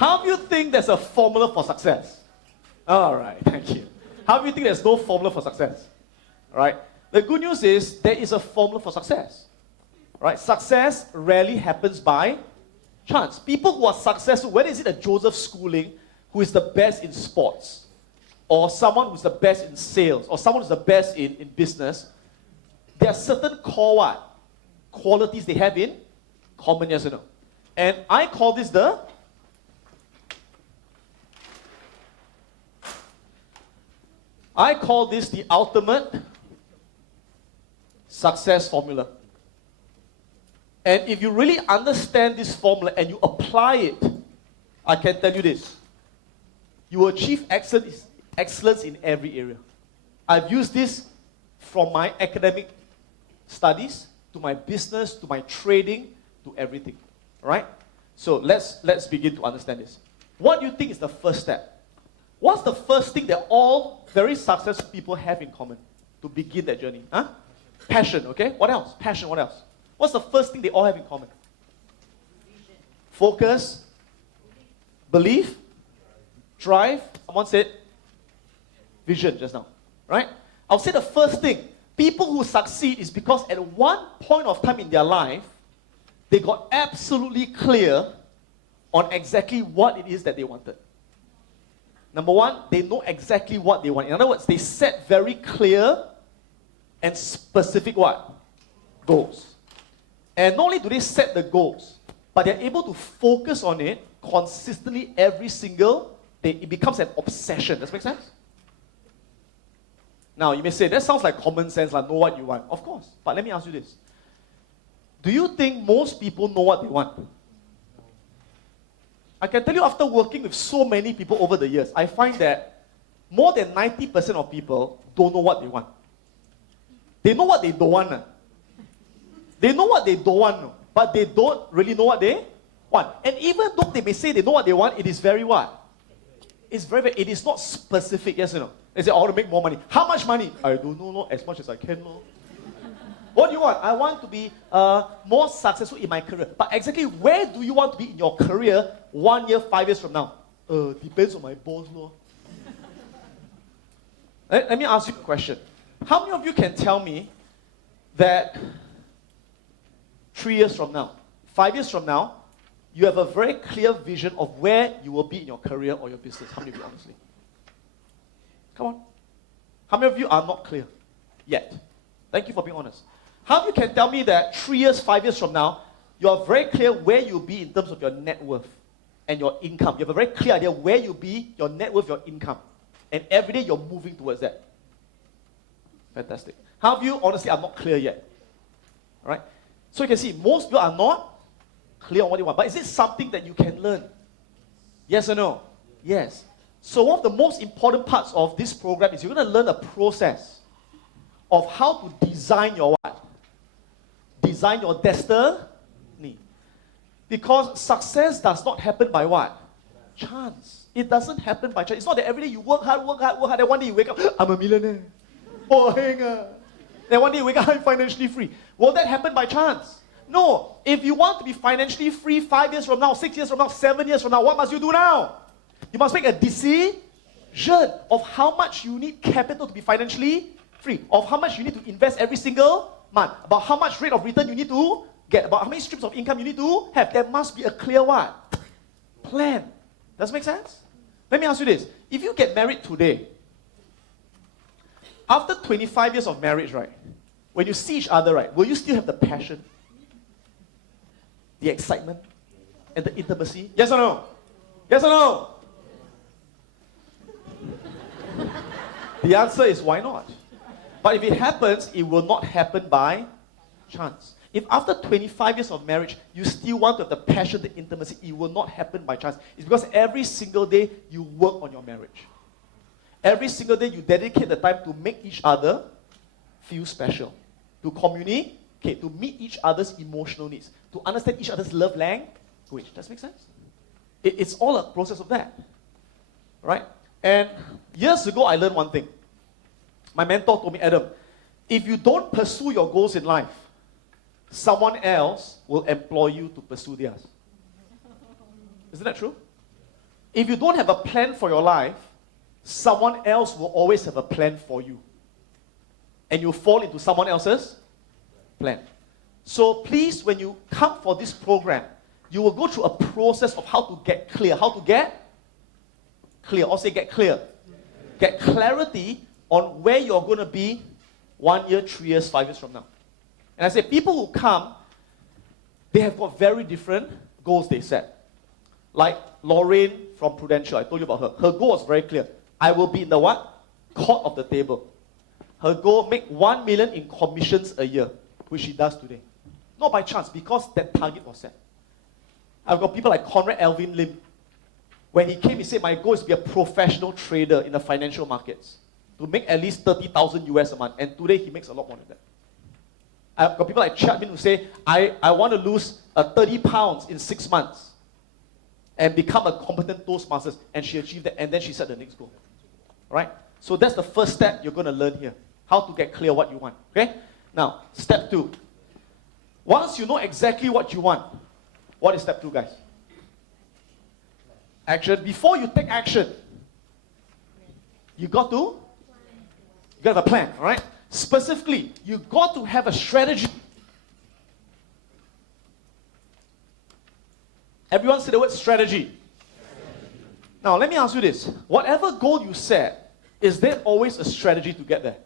How do you think there's a formula for success? All right, thank you. How do you think there's no formula for success? All right. The good news is there is a formula for success. All right. Success rarely happens by chance. People who are successful, whether is it a Joseph Schooling who is the best in sports, or someone who's the best in sales, or someone who's the best in business, there are certain core what? Qualities they have in common, yes or no? And I call this the ultimate success formula. And if you really understand this formula and you apply it, I can tell you this. You will achieve excellence in every area. I've used this from my academic studies, to my business, to my trading, to everything. Alright? So let's begin to understand this. What do you think is the first step? What's the first thing that all very successful people have in common to begin their journey? Huh? Passion, okay? What else? Passion, what else? What's the first thing they all have in common? Vision. Focus, belief, drive. Someone said vision just now, right? I'll say the first thing. People who succeed is because at one point of time in their life, they got absolutely clear on exactly what it is that they wanted. Number one, they know exactly what they want. In other words, they set very clear and specific what? Goals. And not only do they set the goals, but they're able to focus on it consistently every single day. It becomes an obsession. Does that make sense? Now, you may say, that sounds like common sense, like know what you want. Of course. But let me ask you this. Do you think most people know what they want? I can tell you, after working with so many people over the years, I find that more than 90% of people don't know what they want. They know what they don't want. They know what they don't want, but they don't really know what they want. And even though they may say they know what they want, it is very what? It's very, it is not specific, yes or no? They say, I want to make more money. How much money? I don't know, no, as much as I can. No. What do you want? I want to be more successful in my career. But exactly where do you want to be in your career 1 year, 5 years from now? Depends on my boss. No. Let me ask you a question. How many of you can tell me that 3 years from now, 5 years from now, you have a very clear vision of where you will be in your career or your business? How many of you, honestly? Come on. How many of you are not clear yet? Thank you for being honest. How you can tell me that 3 years, 5 years from now, you are very clear where you'll be in terms of your net worth and your income? You have a very clear idea where you'll be, your net worth, your income. And every day you're moving towards that. Fantastic. How of you honestly are not clear yet? Alright? So you can see, most people are not clear on what they want. But is it something that you can learn? Yes or no? Yes. So one of the most important parts of this program is you're going to learn a process of how to design your what? Design your destiny. Because success does not happen by what? Chance. It doesn't happen by chance. It's not that every day you work hard, then one day you wake up, I'm a millionaire. Oh, hang on. Then one day you wake up, I'm financially free. Will that happen by chance? No. If you want to be financially free 5 years from now, 6 years from now, 7 years from now, what must you do now? You must make a decision of how much you need capital to be financially free, of how much you need to invest every single month, about how much rate of return you need to get, about how many streams of income you need to have. There must be a clear what? Plan. Does it make sense? Let me ask you this. If you get married today, after 25 years of marriage, right, when you see each other, right, will you still have the passion, the excitement, and the intimacy? Yes or no? Yes or no? The answer is why not? But if it happens, it will not happen by chance. If after 25 years of marriage, you still want to have the passion, the intimacy, it will not happen by chance. It's because every single day you work on your marriage. Every single day you dedicate the time to make each other feel special, to communicate, to meet each other's emotional needs, to understand each other's love language. Does that make sense? It's all a process of that. Right? And years ago, I learned one thing. My mentor told me, Adam, if you don't pursue your goals in life, someone else will employ you to pursue theirs. Isn't that true? If you don't have a plan for your life, someone else will always have a plan for you. And you'll fall into someone else's plan. So please, when you come for this program, you will go through a process of how to get clear. How to get clear. Or say get clear. Get clarity on where you're going to be 1 year, 3 years, 5 years from now. And I say people who come, they have got very different goals they set. Like Lorraine from Prudential, I told you about her. Her goal was very clear. I will be in the what? Court of the table. Her goal, make 1 million in commissions a year, which she does today. Not by chance, because that target was set. I've got people like Conrad Alvin Lim. When he came, he said, my goal is to be a professional trader in the financial markets. To make at least 30,000 US a month. And today, he makes a lot more than that. I've got people like Chapman who say, I want to lose 30 pounds in 6 months. And become a competent Toastmasters. And she achieved that. And then she set the next goal. Right? So that's the first step you're going to learn here. How to get clear what you want. Okay? Now, step 2. Once you know exactly what you want, what is step 2, guys? Action. Before you take action, you got to have a plan, all right? Specifically, you got to have a strategy. Everyone say the word strategy. Now, let me ask you this. Whatever goal you set, is there always a strategy to get there?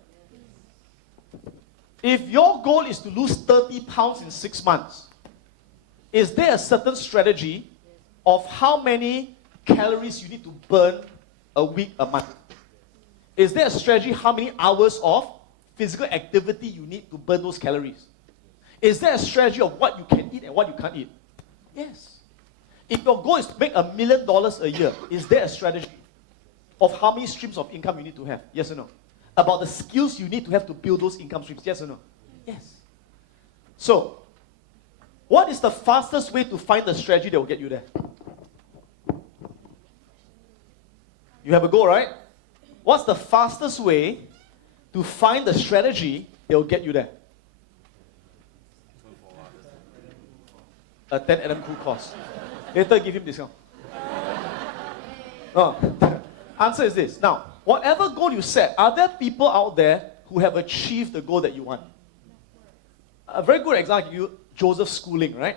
If your goal is to lose 30 pounds in 6 months, is there a certain strategy of how many calories you need to burn a week, a month? Is there a strategy how many hours of physical activity you need to burn those calories? Is there a strategy of what you can eat and what you can't eat? Yes. If your goal is to make $1 million a year, is there a strategy of how many streams of income you need to have? Yes or no? About the skills you need to have to build those income streams. Yes or no? Yes. So, what is the fastest way to find the strategy that will get you there? You have a goal, right? What's the fastest way to find the strategy that will get you there? Attend Adam Khoo course. Later, give him discount. Answer is this. Now, whatever goal you set, are there people out there who have achieved the goal that you want? A very good example, you Joseph Schooling, right?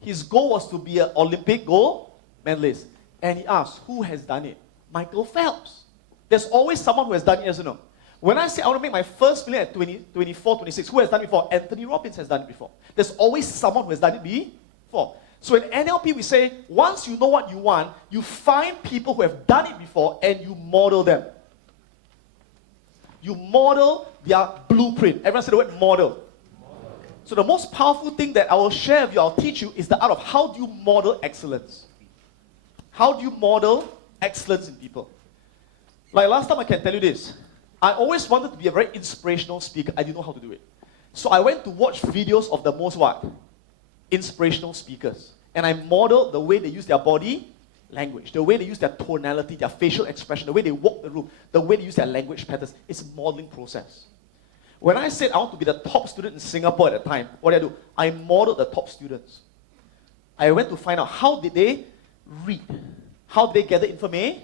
His goal was to be an Olympic gold medalist. And he asked, who has done it? Michael Phelps. There's always someone who has done it, yes or no? When I say I want to make my first million at 24, 26, who has done it before? Anthony Robbins has done it before. There's always someone who has done it before. So in NLP, we say, once you know what you want, you find people who have done it before and you model them. You model their blueprint. Everyone say the word model. So the most powerful thing that I will share with you, I'll teach you, is the art of how do you model excellence. How do you model excellence in people? Like last time I can tell you this. I always wanted to be a very inspirational speaker. I didn't know how to do it. So I went to watch videos of the most what? Inspirational speakers. And I modeled the way they use their body language, the way they use their tonality, their facial expression, the way they walk the room, the way they use their language patterns. It's a modeling process. When I said I want to be the top student in Singapore at the time, what did I do? I modeled the top students. I went to find out how did they read, how did they gather information,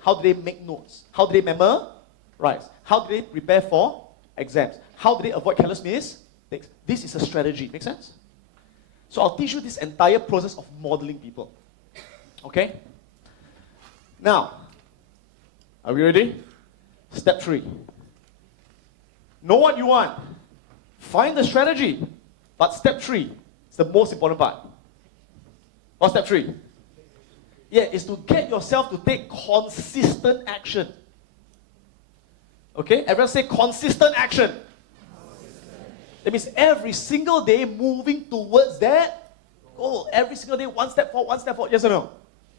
how did they make notes, how did they memorize, how did they prepare for exams, how did they avoid careless mistakes. This is a strategy. Make sense? So I'll teach you this entire process of modeling people. Okay? Now, are we ready? Step 3. Know what you want. Find the strategy. But step 3 is the most important part. What's step 3? Yeah, it's to get yourself to take consistent action. Okay? Everyone say consistent action. That means every single day moving towards that goal. Every single day, one step forward. Yes or no?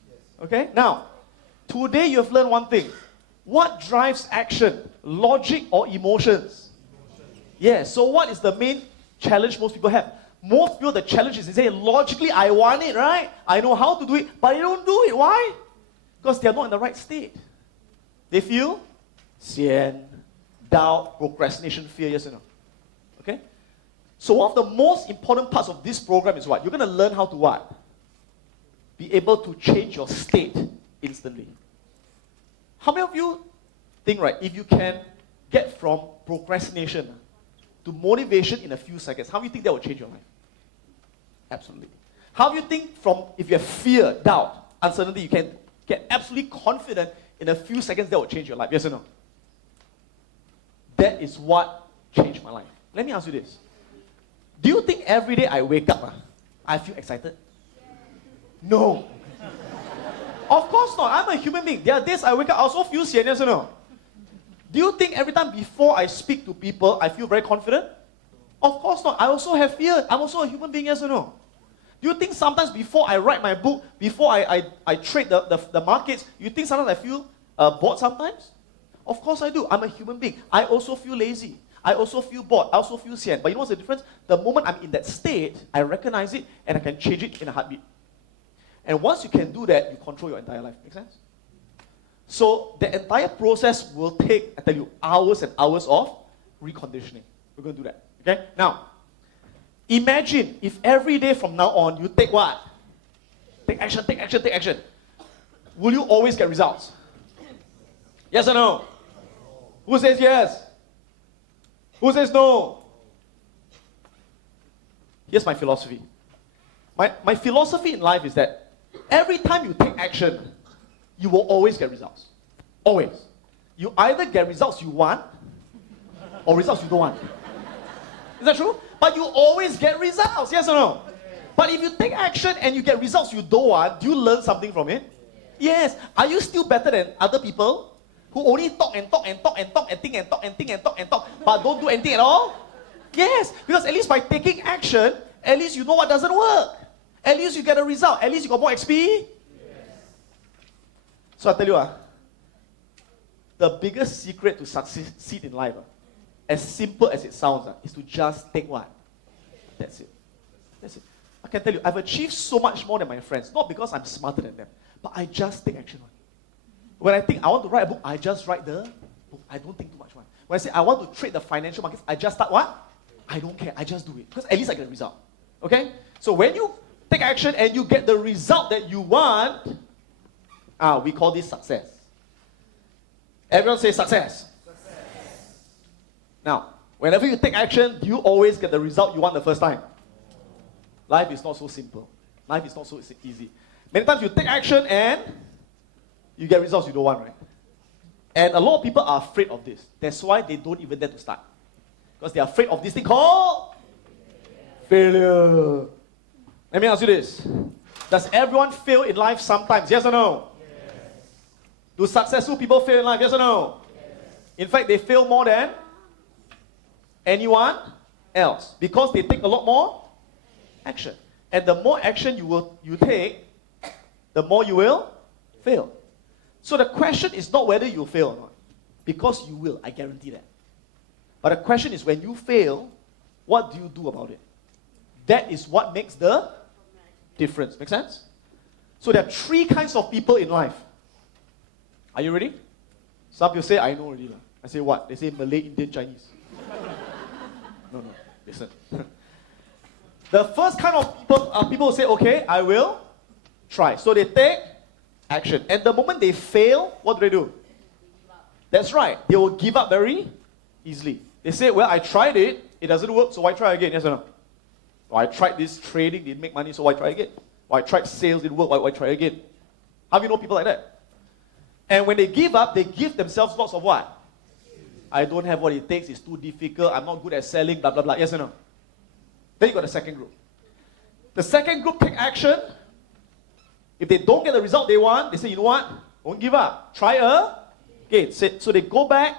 Yes. Okay? Now, today you have learned one thing. What drives action? Logic or emotions? Yeah, so what is the main challenge most people have? Most people, the challenge is they say, logically, I want it, right? I know how to do it, but they don't do it. Why? Because they are not in the right state. They feel sian, doubt, procrastination, fear, yes or no? Okay? So one of the most important parts of this program is what? You're going to learn how to what? Be able to change your state instantly. How many of you think, right, if you can get from procrastination to motivation in a few seconds, how do you think that will change your life? Absolutely. How do you think from, if you have fear, doubt, uncertainty, you can get absolutely confident in a few seconds that will change your life? Yes or no? That is what changed my life. Let me ask you this. Do you think every day I wake up, I feel excited? No. Of course not. I'm a human being. There are days I wake up, I also feel sian, yes or no? Do you think every time before I speak to people, I feel very confident? Of course not. I also have fear. I'm also a human being, yes or no? Do you think sometimes before I write my book, before I trade the markets, you think sometimes I feel bored sometimes? Of course I do. I'm a human being. I also feel lazy. I also feel bored. I also feel sian. But you know what's the difference? The moment I'm in that state, I recognize it and I can change it in a heartbeat. And once you can do that, you control your entire life. Make sense? So the entire process will take, I tell you, hours and hours of reconditioning. We're going to do that. Okay? Now, imagine if every day from now on, you take what? Take action, take action, take action. Will you always get results? Yes or no? Who says yes? Who says no? Here's my philosophy. My philosophy in life is that every time you take action, you will always get results. Always. You either get results you want or results you don't want. Is that true? But you always get results, yes or no? But if you take action and you get results you don't want, do you learn something from it? Yes. Are you still better than other people who only talk and talk and talk and talk and think and talk and think and talk and talk, but don't do anything at all? Yes. Because at least by taking action, at least you know what doesn't work. At least you get a result. At least you got more XP. Yes. So I tell you, the biggest secret to succeed in life, as simple as it sounds, is to just take what? That's it. That's it. I can tell you, I've achieved so much more than my friends. Not because I'm smarter than them, but I just take action. When I think I want to write a book, I just write the book. I don't think too much. When I say I want to trade the financial markets, I just start what? I don't care. I just do it. Because at least I get a result. Okay? So when you take action and you get the result that you want, we call this success. Everyone say success. Success. Now, whenever you take action, do you always get the result you want the first time? Life is not so simple. Life is not so easy. Many times you take action and you get results you don't want, right? And a lot of people are afraid of this. That's why they don't even dare to start. Because they are afraid of this thing called failure. Let me ask you this. Does everyone fail in life sometimes? Yes or no? Yes. Do successful people fail in life? Yes or no? Yes. In fact, they fail more than anyone else. Because they take a lot more action. And the more action you take, the more you will fail. So the question is not whether you fail or not. Because you will, I guarantee that. But the question is, when you fail, what do you do about it? That is what makes the difference. Make sense? So there are three kinds of people in life. Are you ready? Some people say, I know already. I say what? They say Malay, Indian, Chinese. No, listen. The first kind of people will say, okay, I will try. So they take action. And the moment they fail, what do? That's right. They will give up very easily. They say, well, I tried it. It doesn't work, so why try again? Yes or no? Or I tried this trading, didn't make money, so why try again? Or I tried sales, didn't work, why try again? How do you know people like that? And when they give up, they give themselves lots of what? I don't have what it takes, it's too difficult, I'm not good at selling, blah, blah, blah. Yes or no? Then you got the second group. The second group take action. If they don't get the result they want, they say, you know what? Don't give up. Try again. So they go back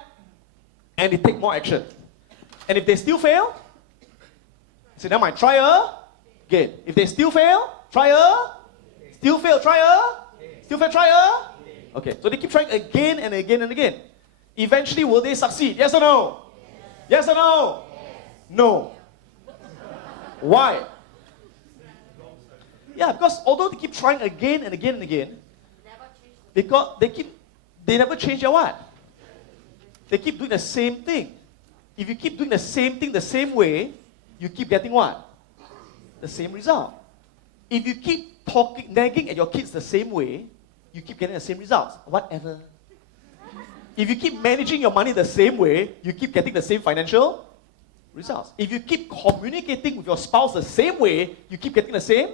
and they take more action. And if they still fail, say, never mind, try again. If they still fail, still fail, still fail, try. Okay, so they keep trying again and again and again. Eventually, will they succeed? Yes or no? Yes or no? No. Why? Yeah, because although they keep trying again and again and again, because they never change their what? They keep doing the same thing. If you keep doing the same thing the same way, you keep getting what? The same result. If you keep nagging at your kids the same way, you keep getting the same results. Whatever. If you keep managing your money the same way, you keep getting the same financial results. If you keep communicating with your spouse the same way, you keep getting the same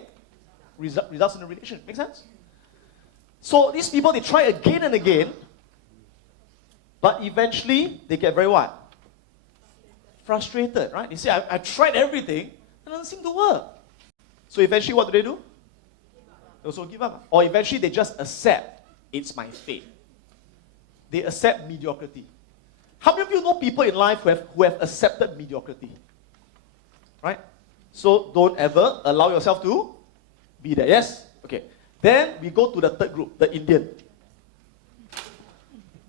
results in the relation. Make sense? So these people, they try again and again, but eventually they get very what? Frustrated, right? They say, I tried everything, and it doesn't seem to work. So eventually what do? They also give up. Or eventually they just accept, it's my fate. They accept mediocrity. How many of you know people in life who have accepted mediocrity? Right? So don't ever allow yourself to be there. Yes? Okay. Then we go to the third group, the Indian.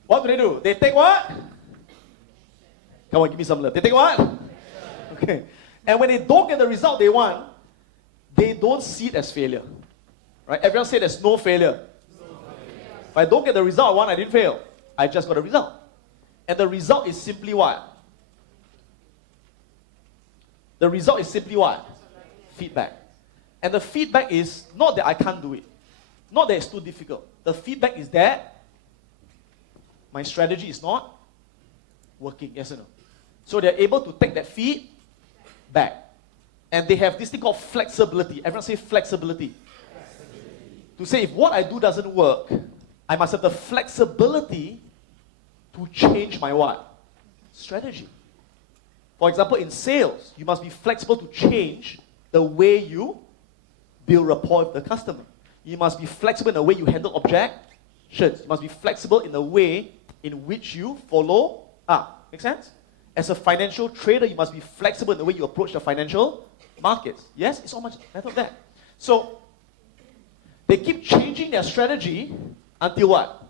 What do? They take what? Come on, give me some love. They take what? Okay. And when they don't get the result they want, they don't see it as failure. Right? Everyone say there's no failure. If I don't get the result I want, I didn't fail. I just got a result. And the result is simply what? The result is simply what? Feedback. And the feedback is not that I can't do it. Not that it's too difficult. The feedback is that my strategy is not working. Yes or no? So they're able to take that feedback. And they have this thing called flexibility. Everyone say flexibility. To say if what I do doesn't work, I must have the flexibility to change my what? Strategy. For example, in sales, you must be flexible to change the way you build rapport with the customer. You must be flexible in the way you handle objections. You must be flexible in the way in which you follow up. Make sense? As a financial trader, you must be flexible in the way you approach the financial markets. Yes? It's all much matter of that. So, they keep changing their strategy until what?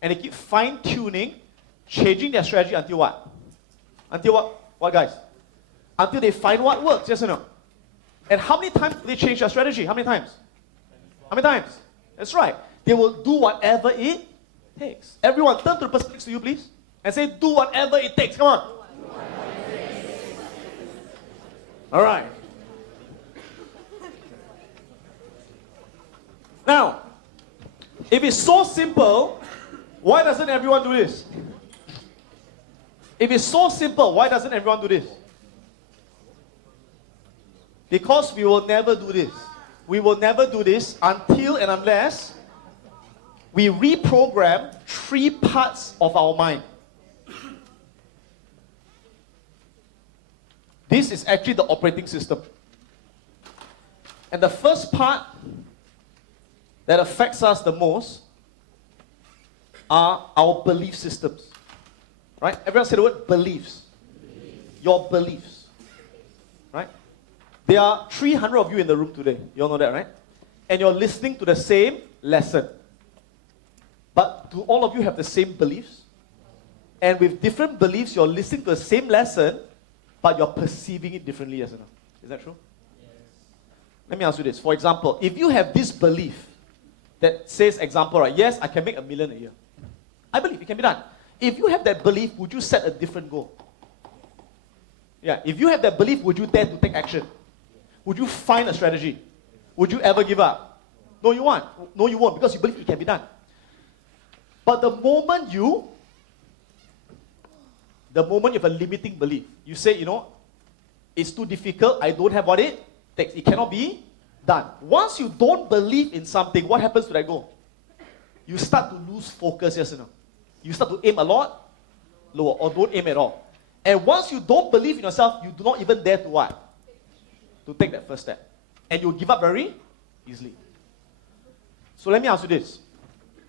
And they keep fine-tuning, changing their strategy until what? Until what? What, guys? Until they find what works, yes or no? And how many times do they change their strategy? How many times? How many times? That's right. They will do whatever it takes. Everyone, turn to the person next to you, please. And say, do whatever it takes. Come on. All right. Now, if it's so simple, why doesn't everyone do this? If it's so simple, why doesn't everyone do this? Because we will never do this. We will never do this until and unless we reprogram 3 parts of our mind. This is actually the operating system. And the first part that affects us the most are our belief systems. Right? Everyone say the word beliefs. Your beliefs. Right? There are 300 of you in the room today. You all know that, right? And you're listening to the same lesson. But do all of you have the same beliefs? And with different beliefs, you're listening to the same lesson, but you're perceiving it differently, yes or no? Is that true? Yes. Let me ask you this. For example, if you have this belief that says, example, right, yes, I can make $1 million a year. I believe it can be done. If you have that belief, would you set a different goal? Yeah, if you have that belief, would you dare to take action? Would you find a strategy? Would you ever give up? No, you won't. No, you won't, because you believe it can be done. But the moment you have a limiting belief, you say, it's too difficult, I don't have what it takes. It cannot be done. Once you don't believe in something, what happens to that goal? You start to lose focus, yes or no? You start to aim a lot lower, or don't aim at all. And once you don't believe in yourself, you do not even dare to what? To take that first step. And you'll give up very easily. So let me ask you this.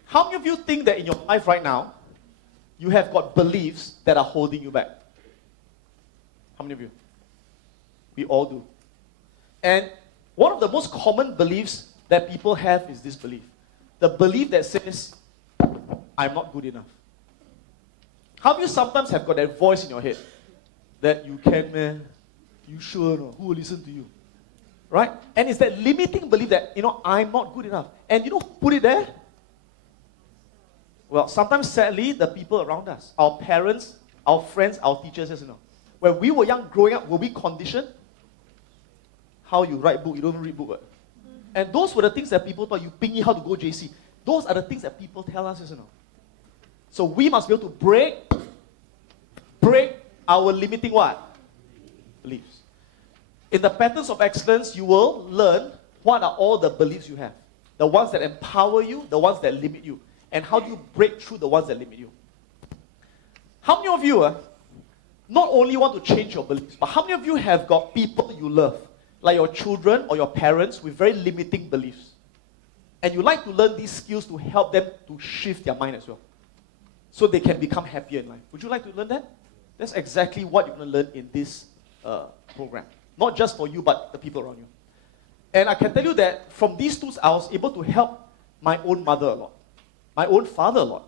How many of you think that in your life right now, you have got beliefs that are holding you back? How many of you? We all do. And one of the most common beliefs that people have is this belief. The belief that says, I'm not good enough. How do you sometimes have got that voice in your head? That you can, man. You sure no? Who will listen to you? Right? And it's that limiting belief that, I'm not good enough. And who put it there? Well, sometimes sadly, the people around us, our parents, our friends, our teachers, yes or no? When we were young, growing up, were we conditioned? How you write book, you don't read book. Right? And those were the things that people thought you ping how to go JC. Those are the things that people tell us, isn't it? So we must be able to break our limiting what? Beliefs. In the patterns of excellence, you will learn what are all the beliefs you have. The ones that empower you, the ones that limit you. And how do you break through the ones that limit you? How many of you not only want to change your beliefs, but how many of you have got people you love, like your children or your parents, with very limiting beliefs? And you like to learn these skills to help them to shift their mind as well, so they can become happier in life. Would you like to learn that? That's exactly what you're going to learn in this program. Not just for you, but the people around you. And I can tell you that from these tools, I was able to help my own mother a lot, my own father a lot,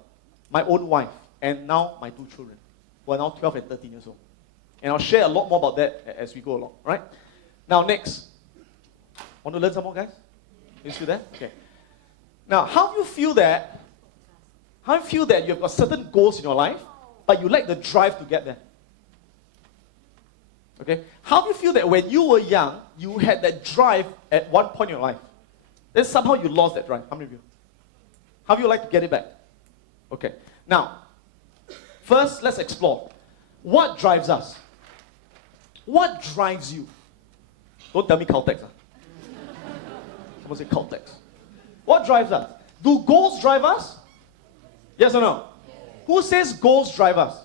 my own wife, and now my 2 children, who are now 12 and 13 years old. And I'll share a lot more about that as we go along, right? Now, next. Want to learn some more, guys? You still there? Okay. Now, how do you feel that you've got certain goals in your life, but you lack the drive to get there? Okay? How do you feel that when you were young, you had that drive at one point in your life, then somehow you lost that drive? How many of you? How do you like to get it back? Okay. Now, first, let's explore. What drives us? What drives you? Don't tell me Caltex. Someone say Caltex. What drives us? Do goals drive us? Yes or no? Yes. Who says goals drive us?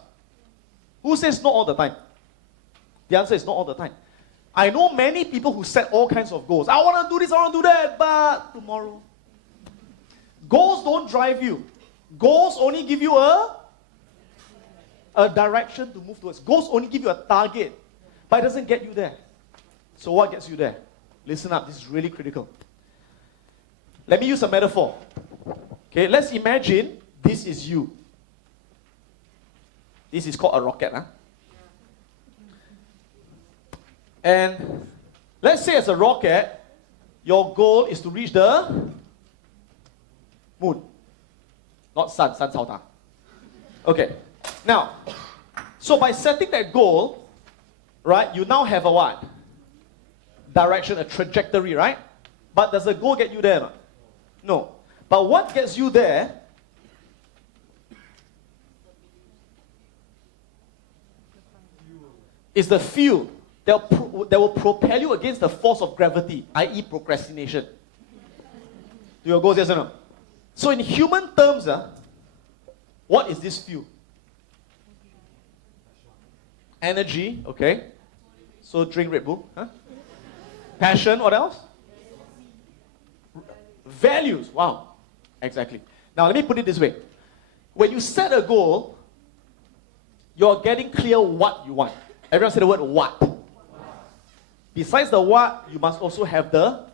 Who says not all the time? The answer is not all the time. I know many people who set all kinds of goals. I want to do this, I want to do that, but tomorrow. Goals don't drive you. Goals only give you a direction to move towards. Goals only give you a target, but it doesn't get you there. So what gets you there? Listen up, this is really critical. Let me use a metaphor. Okay, let's imagine this is you. This is called a rocket. And let's say as a rocket, your goal is to reach the moon. Not sun, sun 超大. Okay, now, so by setting that goal, right, you now have a what? Direction, a trajectory, right? But does the goal get you there? No. But what gets you there is the fuel that will propel you against the force of gravity, i.e. procrastination. To your goals, yes or no? So in human terms, what is this fuel? Energy, okay. So drink Red Bull. Passion, what else? Values, wow. Exactly. Now let me put it this way. When you set a goal, you're getting clear what you want. Everyone say the word what. Besides the what, you must also have the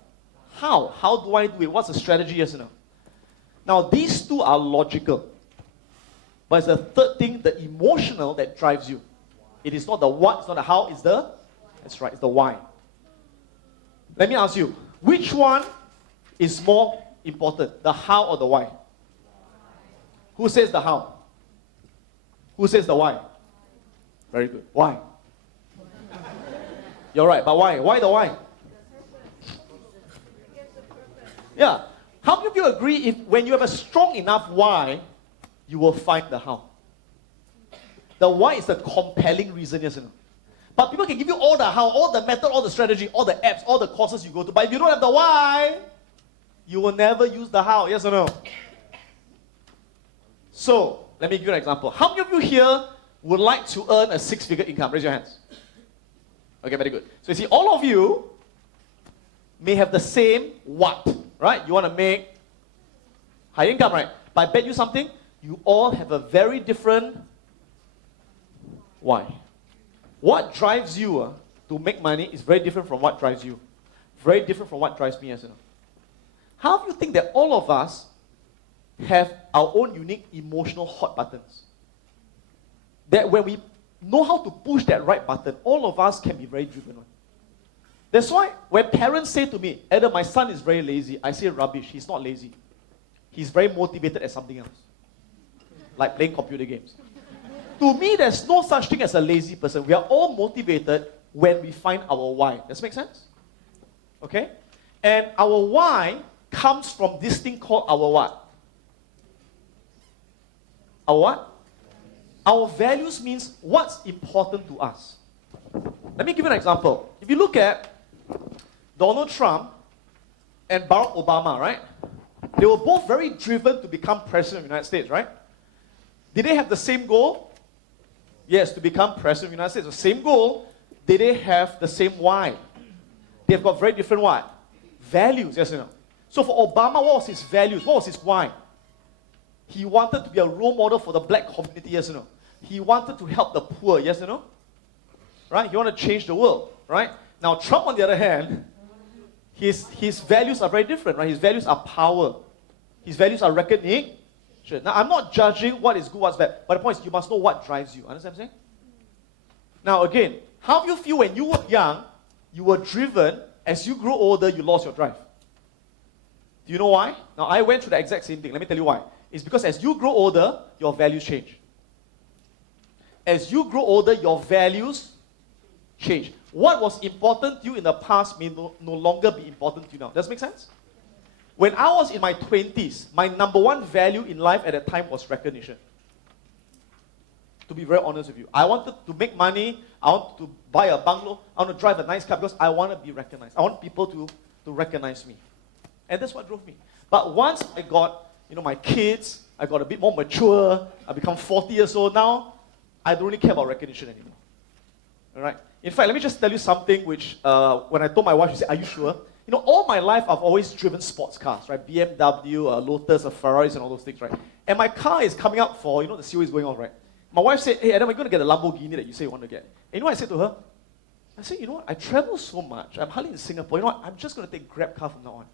how. How do I do it? What's the strategy? Yes or no? Now, these two are logical. But it's the third thing, the emotional, that drives you. It is not the what, it's not the how, it's the, that's right, it's the why. Let me ask you, which one is more important, the how or the why? Who says the how? Who says the why? Very good. Why? You're right, but why? Why the why? Yeah. How many of you agree if when you have a strong enough why, you will find the how? The why is the compelling reason, yes or no? But people can give you all the how, all the method, all the strategy, all the apps, all the courses you go to. But if you don't have the why, you will never use the how, yes or no? So, let me give you an example. How many of you here would like to earn a 6-figure income? Raise your hands. Okay, very good. So you see, all of you may have the same what, right? You want to make high income, right? But I bet you something, you all have a very different why. What drives you to make money is very different from what drives you. Very different from what drives me, as you know. How do you think that all of us have our own unique emotional hot buttons? That when we know how to push that right button, all of us can be very driven on. That's why when parents say to me, Adam, my son is very lazy, I say rubbish, he's not lazy. He's very motivated at something else. Like playing computer games. To me, there's no such thing as a lazy person. We are all motivated when we find our why. Does that make sense? Okay? And our why comes from this thing called our what? Our what? Our values means what's important to us. Let me give you an example. If you look at Donald Trump and Barack Obama, right? They were both very driven to become president of the United States, right? Did they have the same goal? Yes, to become president of the United States. The same goal. Did they have the same why? They've got very different what? Values, yes or no? So for Obama, what was his values? What was his why? He wanted to be a role model for the black community, yes or no? He wanted to help the poor, yes or no? Right? He wanted to change the world, right? Now Trump, on the other hand, his values are very different, right? His values are power. His values are recognition. Now, I'm not judging what is good, what's bad, but the point is you must know what drives you. Understand what I'm saying? Now again, how do you feel when you were young, you were driven, as you grew older, you lost your drive? Do you know why? Now, I went through the exact same thing. Let me tell you why. It's because as you grow older, your values change. As you grow older, your values change. What was important to you in the past may no longer be important to you now. Does that make sense? When I was in my 20s, my number one value in life at that time was recognition. To be very honest with you. I wanted to make money. I want to buy a bungalow. I want to drive a nice car because I want to be recognized. I want people to recognize me. And that's what drove me. But once I got, my kids, I got a bit more mature, I become 40 years old now, I don't really care about recognition anymore. All right? In fact, let me just tell you something which, when I told my wife, she said, are you sure? All my life I've always driven sports cars, right? BMW, Lotus, Ferraris, and all those things, right? And my car is coming up for, the COE is going on, right? My wife said, hey, Adam, we're going to get a Lamborghini that you say you want to get. And you know what I said to her? I said, you know what? I travel so much. I'm hardly in Singapore. You know what? I'm just going to take Grab car from now on.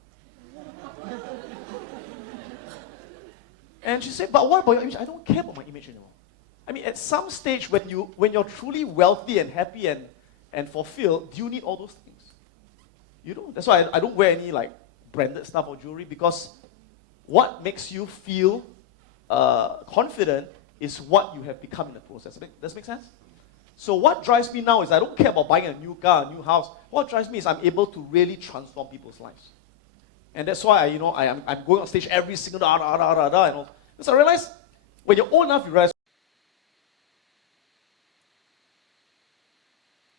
And she said, but what about your image? I don't care about my image anymore. I mean, at some stage when you're truly wealthy and happy and fulfilled, do you need all those things? You don't. That's why I don't wear any branded stuff or jewelry, because what makes you feel confident is what you have become in the process. Does that make sense? So what drives me now is I don't care about buying a new car, a new house. What drives me is I'm able to really transform people's lives. And that's why I'm going on stage every single and all. Because I realize when you're old enough, you realize